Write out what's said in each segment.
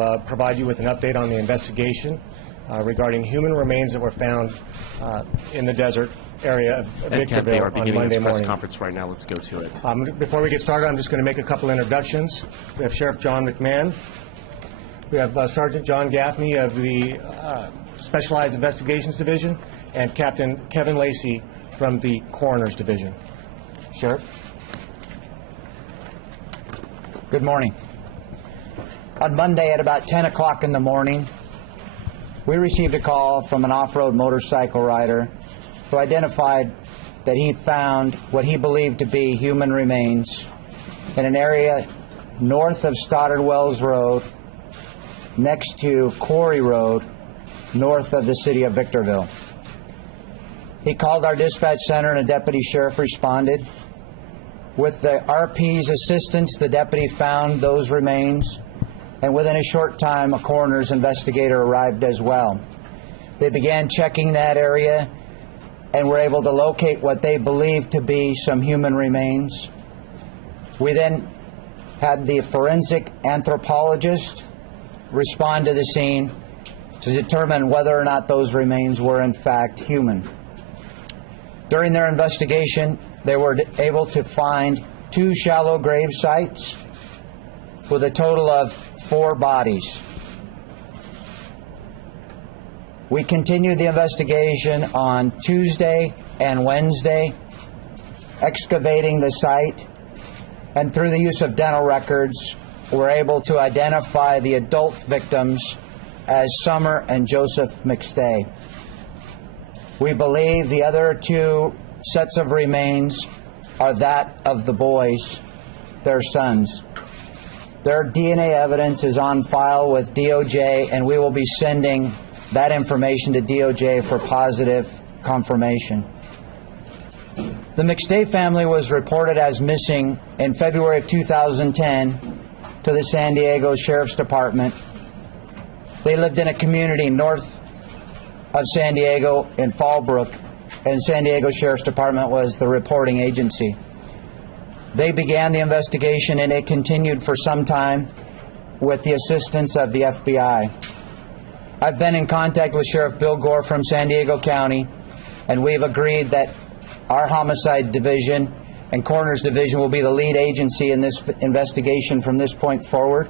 will provide you with an update on the investigation regarding human remains that were found in the desert area of Victorville on Monday morning. This press conference right now. Let's go to it. Before we get started, I'm just going to make a couple introductions. We have Sheriff John McMahon. We have Sergeant John Gaffney of the Specialized Investigations Division and Captain Kevin Lacey from the Coroner's Division. Sheriff? Good morning. On Monday at about 10 o'clock in the morning, we received a call from an off-road motorcycle rider who identified that he found what he believed to be human remains in an area north of Stoddard Wells Road, next to Quarry Road, north of the city of Victorville. He called our dispatch center and a deputy sheriff responded. With the RP's assistance, the deputy found those remains, and within a short time, a coroner's investigator arrived as well. They began checking that area and were able to locate what they believed to be some human remains. We then had the forensic anthropologist respond to the scene to determine whether or not those remains were in fact human. During their investigation, they were able to find 2 shallow grave sites with a total of 4 bodies. We continued the investigation on Tuesday and Wednesday, excavating the site, and through the use of dental records, were able to identify the adult victims as Summer and Joseph McStay. We believe the other 2 sets of remains are that of the boys, their sons. Their DNA evidence is on file with DOJ, and we will be sending that information to DOJ for positive confirmation. The McStay family was reported as missing in February of 2010 to the San Diego Sheriff's Department. They lived in a community north of San Diego in Fallbrook, and San Diego Sheriff's Department was the reporting agency. They began the investigation, and it continued for some time with the assistance of the FBI. I've been in contact with Sheriff Bill Gore from San Diego County, and we've agreed that our Homicide Division and Coroner's Division will be the lead agency in this investigation from this point forward.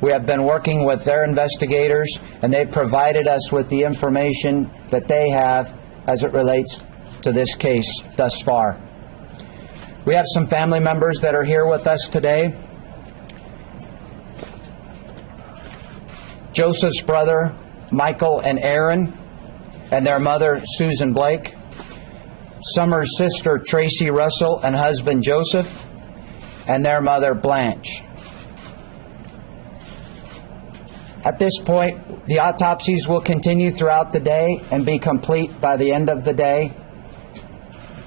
We have been working with their investigators, and they've provided us with the information that they have as it relates to this case thus far. We have some family members that are here with us today. Joseph's brother, Michael and Aaron, and their mother, Susan Blake. Summer's sister, Tracy Russell, and husband, Joseph, and their mother, Blanche. At this point, the autopsies will continue throughout the day and be complete by the end of the day.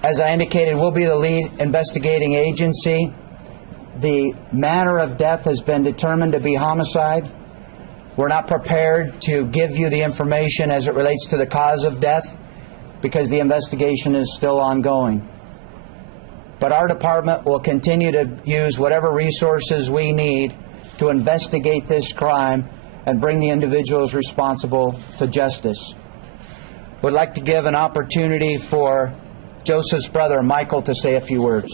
As I indicated, we'll be the lead investigating agency. The manner of death has been determined to be homicide. We're not prepared to give you the information as it relates to the cause of death because the investigation is still ongoing. But our department will continue to use whatever resources we need to investigate this crime and bring the individuals responsible to justice. Would like to give an opportunity for Joseph's brother, Michael, to say a few words.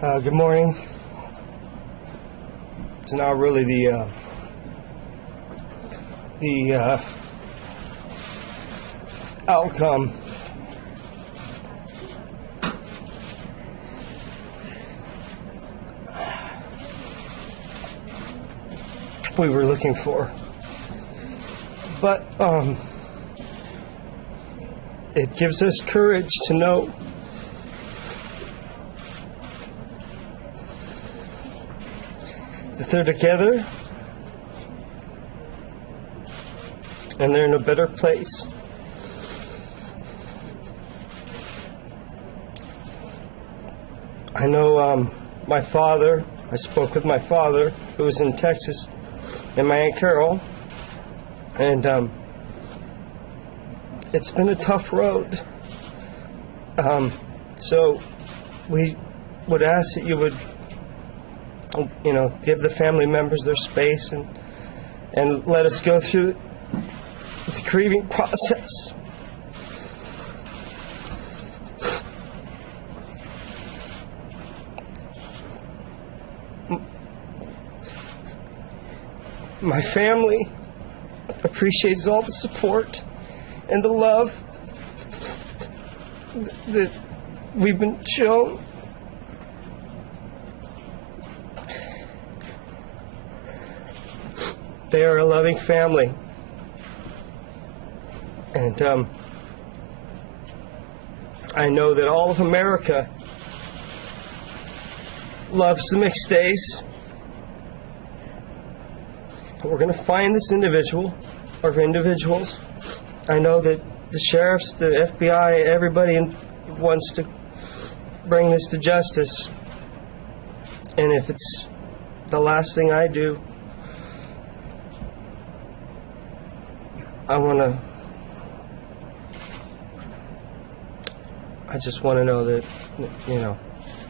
Good morning. It's not really the outcome we were looking for, but it gives us courage to know that they're together and they're in a better place. I know my father, I spoke with my father who was in Texas, and my Aunt Carol, and it's been a tough road. So we would ask that you would, give the family members their space and let us go through the grieving process. My family appreciates all the support and the love that we've been shown. They are a loving family. And I know that all of America loves the McStays. We're going to find this individual, or individuals. I know that the sheriffs, the FBI, everybody wants to bring this to justice. And if it's the last thing I do, I just want to know that,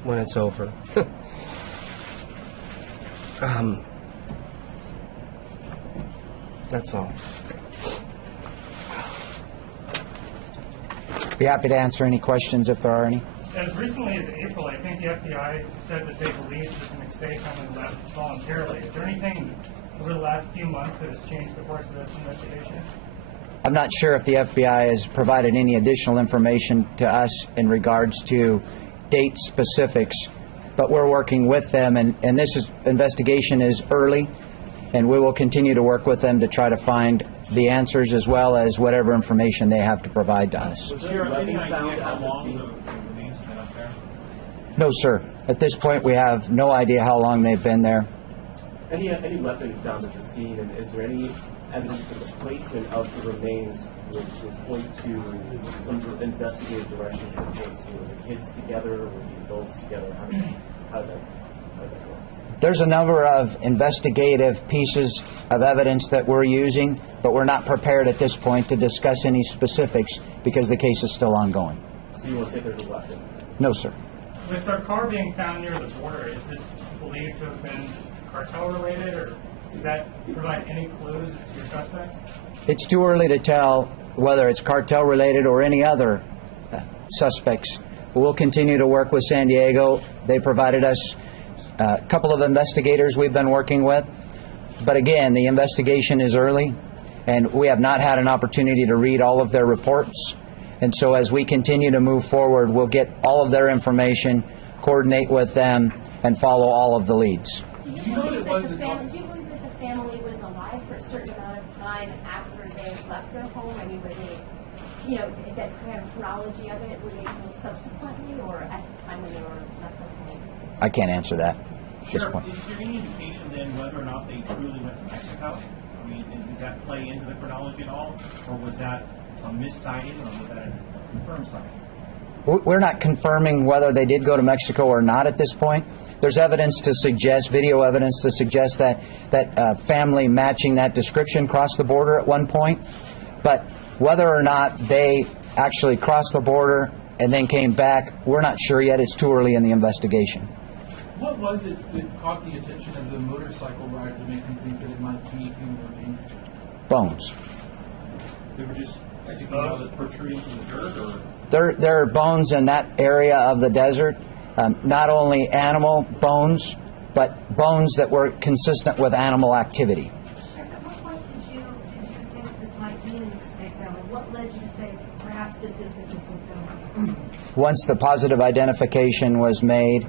when it's over. That's all. Be happy to answer any questions if there are any. As recently as April, I think the FBI said that they believed that the McStay family left voluntarily. Is there anything over the last few months that has changed the course of this investigation? I'm not sure if the FBI has provided any additional information to us in regards to date specifics, but we're working with them, and this investigation is early, and we will continue to work with them to try to find the answers as well as whatever information they have to provide to us. Was there any idea how long the remains have been up there? No, sir. At this point, we have no idea how long they've been there. Any weapon found at the scene, and is there any evidence that the placement of the remains would point to some sort of investigative direction for the case? Were the kids together, were the adults together? How did that go? There's a number of investigative pieces of evidence that we're using, but we're not prepared at this point to discuss any specifics because the case is still ongoing. So you want to say there's a weapon? No, sir. With their car being found near the border, is this believed to have been cartel related, or does that provide any clues to your suspects? It's too early to tell whether it's cartel related or any other suspects. We'll continue to work with San Diego. They provided us a couple of investigators we've been working with. But again, the investigation is early, and we have not had an opportunity to read all of their reports. And so as we continue to move forward, we'll get all of their information, coordinate with them, and follow all of the leads. Do you believe that the family was alive for a certain amount of time after they left their home? I mean, were they, that kind of chronology of it, were they subsequently or at the time when they were left their home? I can't answer that at this Sheriff, point. is there any indication then whether or not they truly went to Mexico? I mean, does that play into the chronology at all? Or was that a missighting, or was that a confirmed sighting? We're not confirming whether they did go to Mexico or not at this point. There's evidence to suggest, video evidence to suggest that family matching that description crossed the border at one point. But whether or not they actually crossed the border and then came back, we're not sure yet. It's too early in the investigation. What was it that caught the attention of the motorcycle rider to make him think that it might be human remains? Bones. They were just sticking out of protruding from the dirt, or? There are bones in that area of the desert, not only animal bones, but bones that were consistent with animal activity. At what point did you think this might be an McStay family? What led you to say perhaps this is the missing family? Once the positive identification was made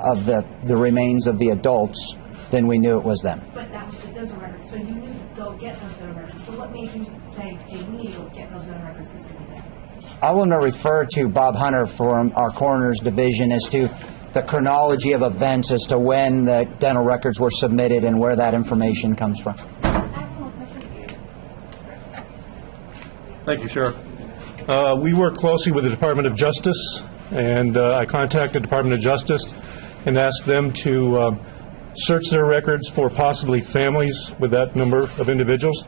of the remains of the adults, then we knew it was them. But that was the dental record, so you knew to go get those dental records. So what made you say, hey, we need to go get those dental records? This could be that. I want to refer to Bob Hunter from our coroner's division as to the chronology of events as to when the dental records were submitted and where that information comes from. Thank you, Sheriff. We work closely with the Department of Justice, and I contacted the Department of Justice and asked them to search their records for possibly families with that number of individuals.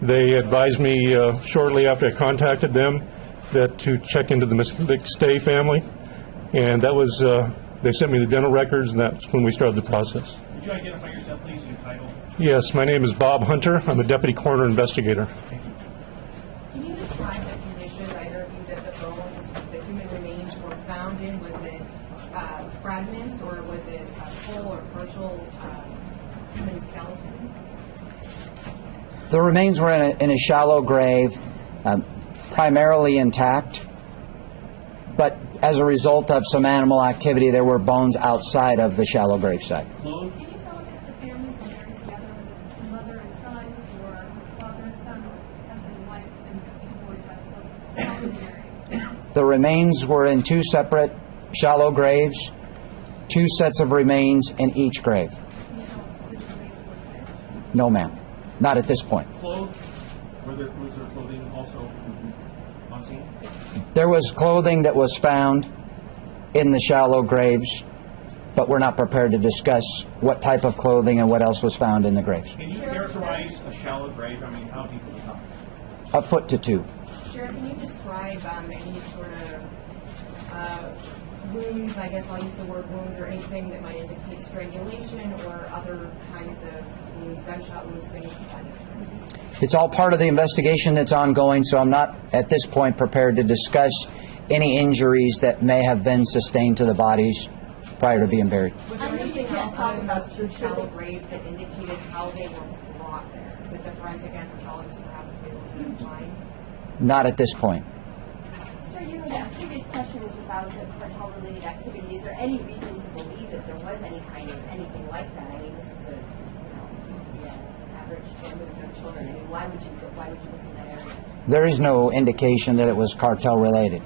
They advised me shortly after I contacted them that to check into the McStay family, And that was, they sent me the dental records, and that's when we started the process. Would you identify yourself, please, and your title? Yes, my name is Bob Hunter. I'm a deputy coroner investigator. Can you describe the condition, either of you, that the bones, the human remains were found in? Was it fragments, or was it a full or partial human skeleton? The remains were in a shallow grave, primarily intact, but as a result of some animal activity, there were bones outside of the shallow grave site. Clothed? Can you tell us if the family were married together? Was it mother and son, or father and son, or husband and wife, and two boys by themselves? How were they married? The remains were in two separate shallow graves, two sets of remains in each grave. Can you tell us which remains were there? No, ma'am. Not at this point. Clothed? Was there clothing also on scene? There was clothing that was found in the shallow graves, but we're not prepared to discuss what type of clothing and what else was found in the graves. Can you characterize a shallow grave? I mean, how deep was it? A foot to two. Sheriff, can you describe any sort of wounds, I guess I'll use the word wounds, or anything that might indicate strangulation or other kinds of wounds, gunshot wounds, things like that? It's all part of the investigation that's ongoing, so I'm not at this point prepared to discuss any injuries that may have been sustained to the bodies prior to being buried. Was there anything outside of those two shallow graves that indicated how they were brought there? That the forensic anthropologist perhaps was able to find? Not at this point. Sir, you had a previous question was about the cartel-related activity. Is there any reason to believe that there was any kind of anything like that? I mean, this is a, seems to be an average family with no children. I mean, why would you look in that area? There is no indication that it was cartel-related.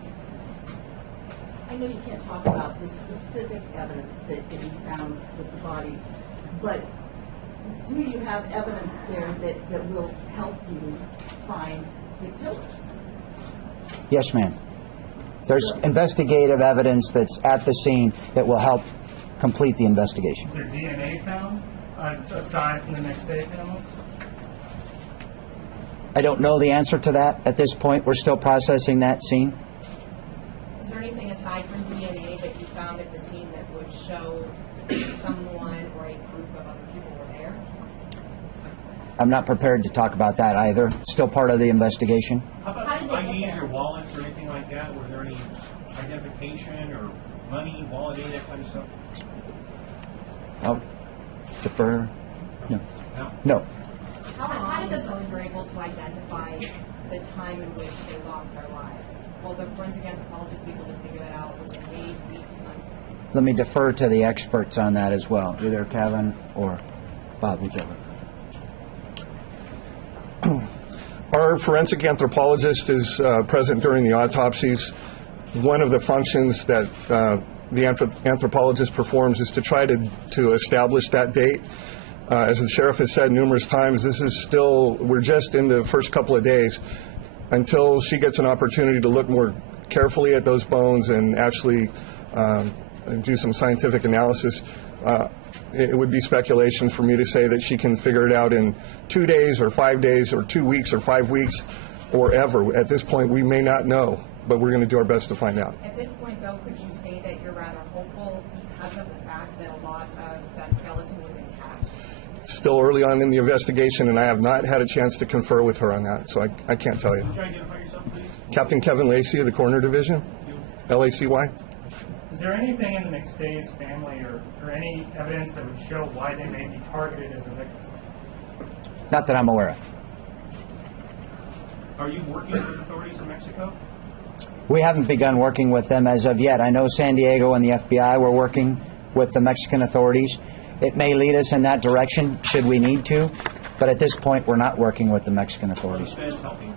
I know you can't talk about the specific evidence that you found with the bodies, but do you have evidence there that will help you find the killers? Yes, ma'am. There's investigative evidence that's at the scene that will help complete the investigation. Was there DNA found aside from the McStay family? I don't know the answer to that at this point. We're still processing that scene. Is there anything aside from DNA that you found at the scene that would show someone or a group of other people were there? I'm not prepared to talk about that either. Still part of the investigation. How about How did they get IDs there? or wallets or anything like that? Was there any identification or money, wallet, any of that kind of stuff? I'll defer. No. No? No. How How long did the- until you were able to identify the time in which they lost their lives? Will the forensic anthropologist be able to figure that out within days, weeks, months? Let me defer to the experts on that as well, either Kevin or Bob, whichever. Our forensic anthropologist is present during the autopsies. One of the functions that the anthropologist performs is to try to establish that date. As the sheriff has said numerous times, we're just in the first couple of days until she gets an opportunity to look more carefully at those bones and actually do some scientific analysis. It would be speculation for me to say that she can figure it out in 2 days or 5 days or 2 weeks or 5 weeks or ever. At this point, we may not know, but we're going to do our best to find out. At this point, though, could you say that you're rather hopeful because of the fact that a lot of that skeleton was intact? It's still early on in the investigation, and I have not had a chance to confer with her on that, so I can't tell you. Would you identify yourself, please? Captain Kevin Lacey of the Coroner Division, LACY. Is there anything in the McStay's family or any evidence that would show why they may be targeted as a victim? Not that I'm aware of. Are you working with authorities in Mexico? We haven't begun working with them as of yet. I know San Diego and the FBI were working with the Mexican authorities. It may lead us in that direction should we need to, but at this point we're not working with the Mexican authorities. Who's helping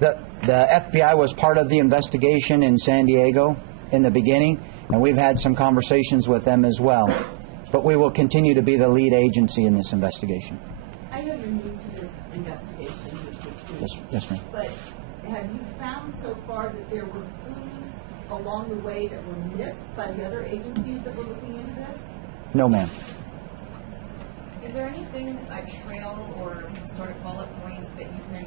them? The FBI was part of the investigation in San Diego in the beginning, and we've had some conversations with them as well. But we will continue to be the lead agency in this investigation. I know you're new to this investigation, Yes, ma'am. but have you found so far that there were clues along the way that were missed by the other agencies that were looking into this? No, ma'am. Is there anything, a trail or sort of bullet points that you can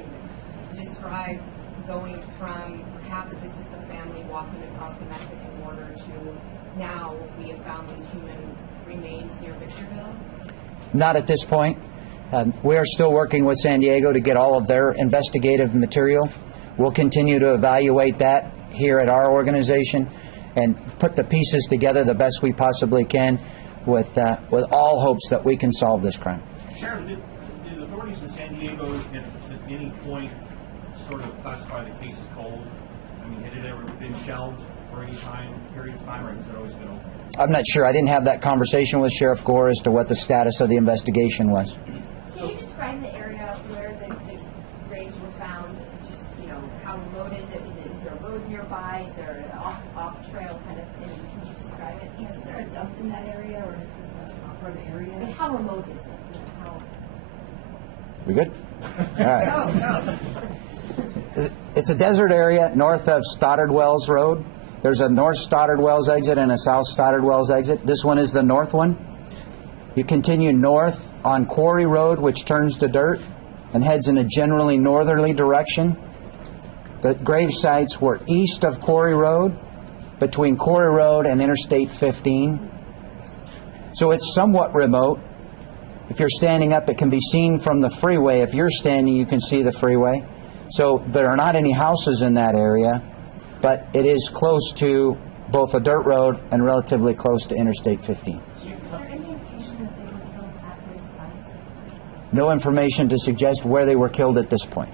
describe going from perhaps this is the family walking across the Mexican border now we have found these human remains near Victorville? Not at this point. We are still working with San Diego to get all of their investigative material. We'll continue to evaluate that here at our organization and put the pieces together the best we possibly can with all hopes that we can solve this crime. Sheriff, did authorities in San Diego at any point sort of classify the case as cold? I mean, had it ever been shelved for any period of time, or has it always been open? I'm not sure. I didn't have that conversation with Sheriff Gore as to what the status of the investigation was. Can you describe the area where the graves were found? Just, how remote is it? Is there a road nearby? Is there an off-trail kind of thing? Can you describe it? Is there a dump in that area, or is this an off-road area? I mean, how remote is it? We good? All right. It's a desert area north of Stoddard Wells Road. There's a north Stoddard Wells exit and a south Stoddard Wells exit. This one is the north one. You continue north on Quarry Road, which turns to dirt and heads in a generally northerly direction. The grave sites were east of Quarry Road, between Quarry Road and Interstate 15. So it's somewhat remote. If you're standing up, it can be seen from the freeway. If you're standing, you can see the freeway. So there are not any houses in that area, but it is close to both a dirt road and relatively close to Interstate 15. Is there any indication that they were killed at this site? No information to suggest where they were killed at this point.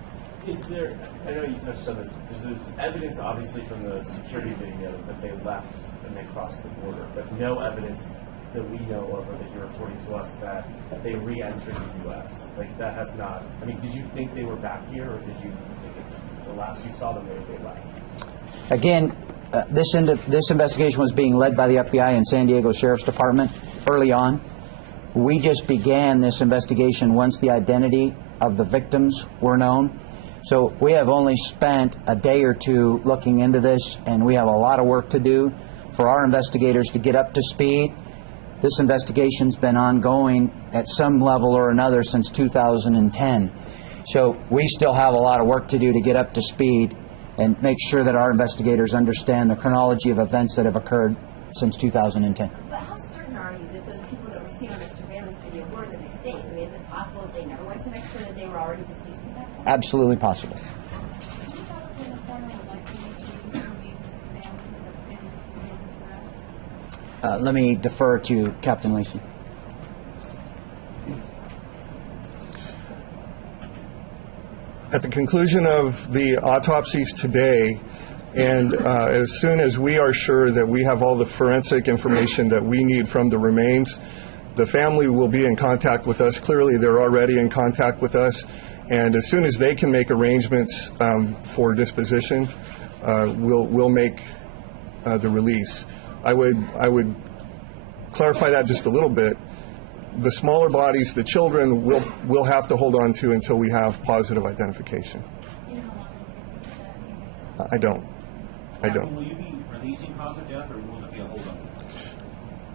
Is there, I know you touched on this, there's evidence obviously from the security video that they left and they crossed the border, but no evidence that we know of or that you're reporting to us that they re-entered the U.S. Like that has not, I mean, did you think they were back here or did you think the last you saw them they left? Again, this investigation was being led by the FBI and San Diego Sheriff's Department early on. We just began this investigation once the identity of the victims were known. So we have only spent a day or two looking into this, and we have a lot of work to do for our investigators to get up to speed. This investigation's been ongoing at some level or another since 2010. So we still have a lot of work to do to get up to speed and make sure that our investigators understand the chronology of events that have occurred since 2010. But how certain are you that those people that were seen on the surveillance video were the McStays? I mean, is it possible that they never went to Mexico, that they were already deceased at that point? Absolutely possible. Can you tell us the understanding of like the families of the Let me defer to Captain Lacey. At the conclusion of the autopsies today, and as soon as we are sure that we have all the forensic information that we need from the remains, the family will be in contact with us. Clearly, they're already in contact with us. And as soon as they can make arrangements for disposition, we'll make the release. I would clarify that just a little bit. The smaller bodies, the children, we'll have to hold on to until we have positive identification. I don't. Will you be releasing cause of death, or will it be a holdup?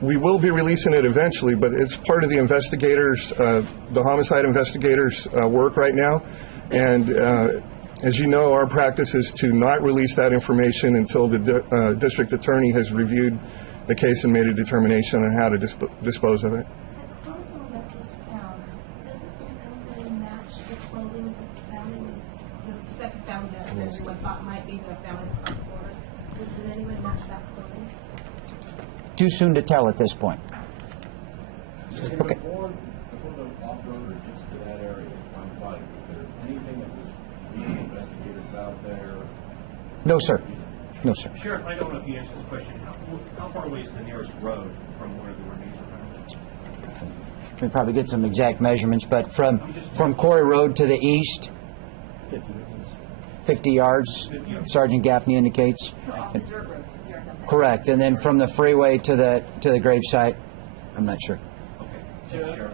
We will be releasing it eventually, but it's part of the investigators, the homicide investigators' work right now. And as you know, our practice is to not release that information until the district attorney has reviewed the case and made a determination on how to dispose of it. The clothing that was found, doesn't it really match the clothing that the family was, the suspected family that everyone thought might be the family across the border? Does anyone match that clothing? Too soon to tell at this point. Okay. Before the off-roader gets to that area to find the body, was there anything that was leading investigators out there? No, sir. No, sir. Sheriff, I don't know if you answered this question. How far away is the nearest road from where the remains are found? We probably get some exact measurements, but from Quarry Road to the east, 50 yards, Sergeant Gaffney indicates. So off the dirt road, yards up there. Correct, and then from the freeway to the grave site, I'm not sure. Sheriff.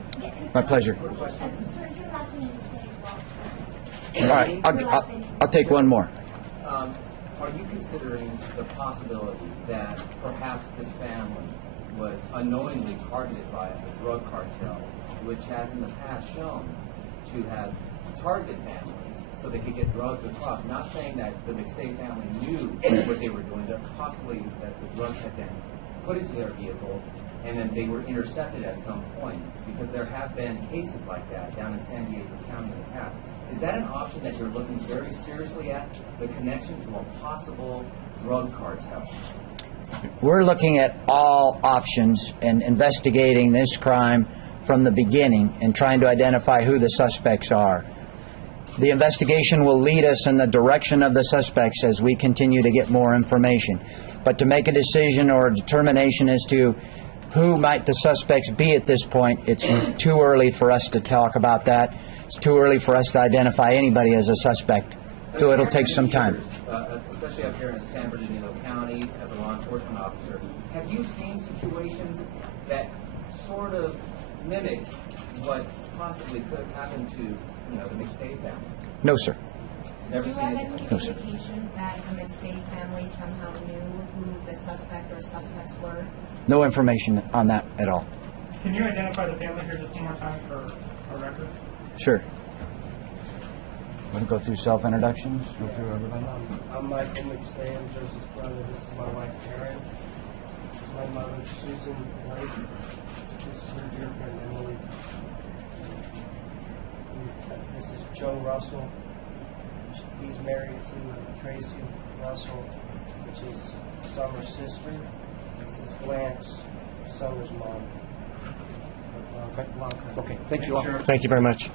My pleasure. Sir, is your last name McStay as All well? right, I'll take one more. Are you considering the possibility that perhaps this family was unknowingly targeted by a drug cartel, which has in the past shown to have targeted families so they could get drugs across? Not saying that the McStay family knew what they were doing, but possibly that the drugs had been put into their vehicle, and then they were intercepted at some point, because there have been cases like that down in San Diego County in the past. Is that an option that you're looking very seriously at, the connection to a possible drug cartel? We're looking at all options and investigating this crime from the beginning and trying to identify who the suspects are. The investigation will lead us in the direction of the suspects as we continue to get more information. But to make a decision or a determination as to who might the suspects be at this point, it's too early for us to talk about that. It's too early for us to identify anybody as a suspect. So it'll take some time. Especially up here in San Bernardino County, as a law enforcement officer, have you seen situations that sort of mimic what possibly could happen to, the McStay family? No, sir. Never Do you seen have it? any No, sir. indication that the McStay family somehow knew who the suspect or suspects were? No information on that at all. Can you identify the family here just one more time for our record? Sure. Want to go through self-introductions? Go through everybody? I'm Michael McStay. I'm Joseph's brother. This is my wife, Karen. This is my mother, Susan White. This is her dear friend, Emily. This is Joe Russell. He's married to Tracy Russell, which is Summer's sister. This is Blanche, Summer's mom. Okay, thank you all. Thank you very much.